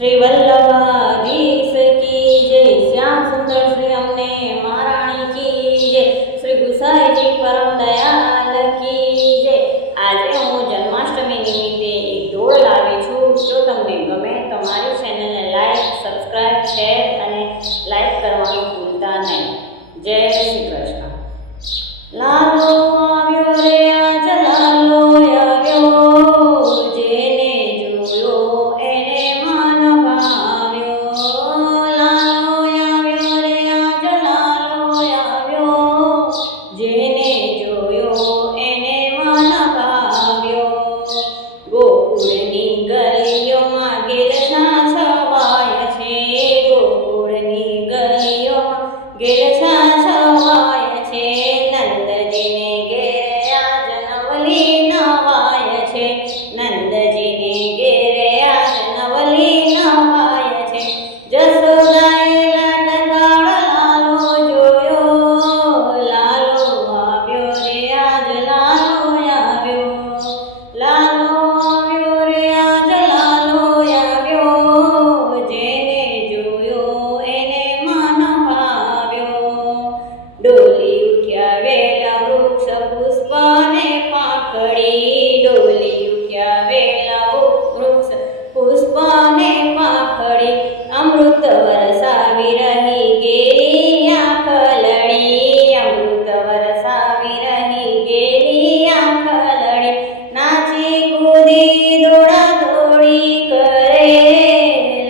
श्री वल्लभाधीश की जय। श्याम सुंदर श्री अम्ने महाराणी की जय। श्री गुसाई जी परम दयाल की जय। आज हूँ जन्माष्टमी निमित्ते एक दौड़ लावी छूं। जो तमने गमे तो मारी चैनल ने लाइक, सब्सक्राइब, शेर अने लाइक करवानुं भूलता नहीं। जय श्री कृष्ण। लालो આવ્યો રે આજ લાલો આવ્યો, જેને જોયો એને મન ભાવ્યો। લાલો આવ્યો રે આજ લાલો આવ્યો, જેને જોયો એને મન ભાવ્યો। ગોકુળની ગલીઓમાં ગેલછા છવાય છે, ગોકુળની ગલીઓમાં ગેલછા છવાય છે। નંદજીને ઘેરે આજ નવલી નવાય છે, નંદજીને ઘેરે આજ નવલી નવાય છે। જશોદાએ લાટકાળ લાલો જોયો, લાલો આવ્યો રે આજ લાલો આવ્યો। લાલો આવ્યો રે આજ લાલો આવ્યો, જેને જોયો એને મન ભાવ્યો। ડોલી ઉઠ્યા વેલા વૃક્ષ પુષ્પને પાંખડી, ડોલી ઉઠ્યા વેલા વૃક્ષ પુષ્પને પાંખડી। અમૃત વરસાવી રહી ગેલી આંખલડી, અમૃત વરસાવી રહી ગેલી આંખલડી। નાચી કૂદી દોડા દોડી કરે,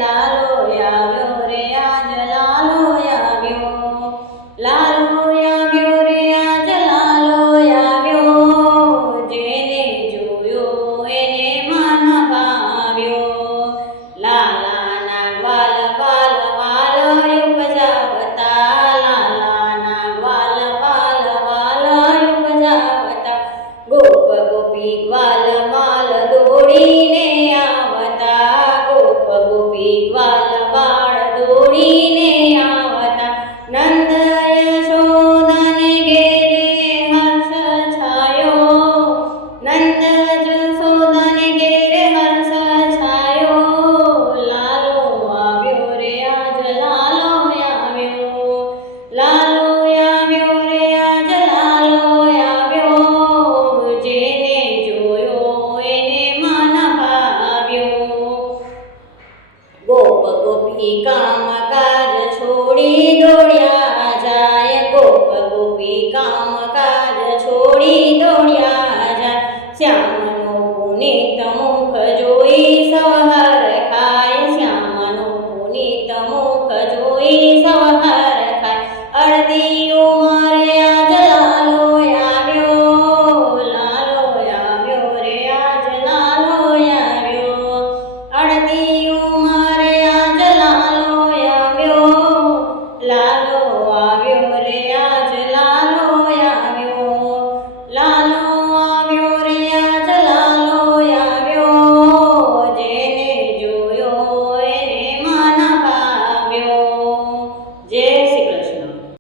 લાલો આવ્યો રે આજ લાલો આવ્યો। લાલો આવ્યો રે આજ લાલો આવ્યો, જેને જોયો એને મન ભાવ્યો। લાલાના ગ્વાલ બાલ વાલ ઉપજાવતા, લાલાના ગ્વાલ બાલ વાલ ઉપજાવતા। ગોપ ગોપી ગ્વાલ માલ દોડીને આવતા, ગોપ ગોપી ગ્વાલ બાળ દોડીને આવતા। નંદ યશોદાને ઘેરે હર્ષ છાયો, નંદ યશોદાને ઘેરે હર્ષ છાયો। લાલો આવ્યો રે આજ લાલો આવ્યો, લાલો આવ્યો રે આજ લાલો આવ્યો, જેને જોયો એને મન ભાવ્યો। ગોપ ગોપી કામ કાજ